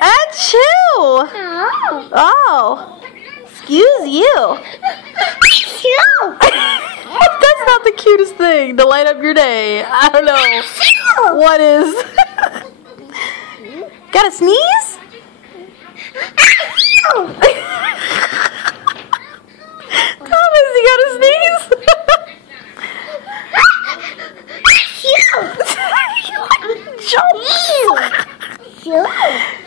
Achoo! Oh. Excuse you. That's not the cutest thing to light up your day. I don't know. What is? Gotta sneeze? Thomas, you gotta sneeze? Jump.